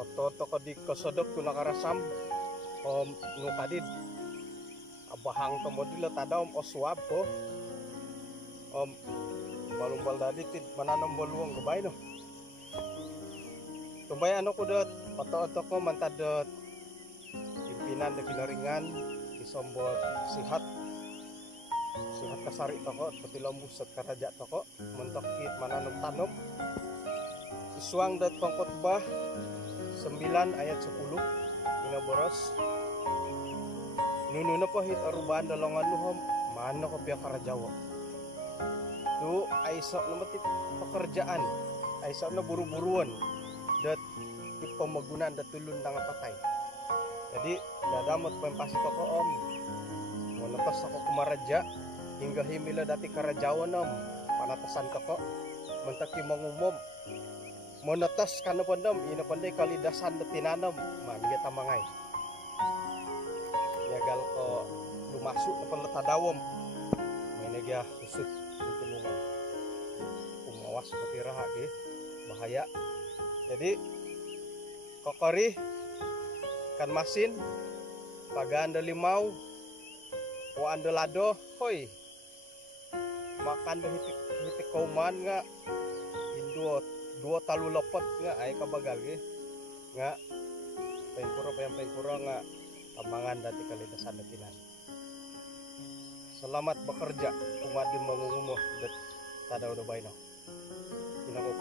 Oto ko di kasodok ko nakarasam nukadid abahang to modilo tadom o swab ko balumbal dadi tid mananam baluang gabay no tumbay ano ko dot oto ko mantadot pimpinan de kinaringan isombot sihat kasari to ko patilang busat karaja to ko mentok kit mananam tanom isuang dot pangkotbah 9 ayat 10 inaboros nuno po hit arubahan dalongan luhom mana ko pia karajawa tu ay sa na matit pekerjaan ay sa na buru-buruan dat di pemagunaan dat tulun tanga patay jadi dadamot pempasi ko monotos ako kumaraja hingga himila dati karajawa nam panatasan ko mentaki mangumom monotos kanu pandam ina pandai kalidasan da tinanam maniya tamangay yagal ko lumasuk na palatadawom may nagya susut yung tulungan kumawas pati raha bahaya jadi kokori kan masin pagaan da limaw kuan da lado hoy makan da hitik kauman nga indot dua talu lepot nga ay kabagal nga pengpura nga tamangan dati kalidasan datinan selamat bekerja kumadin mangungumuh dat tadaw do bayno kinako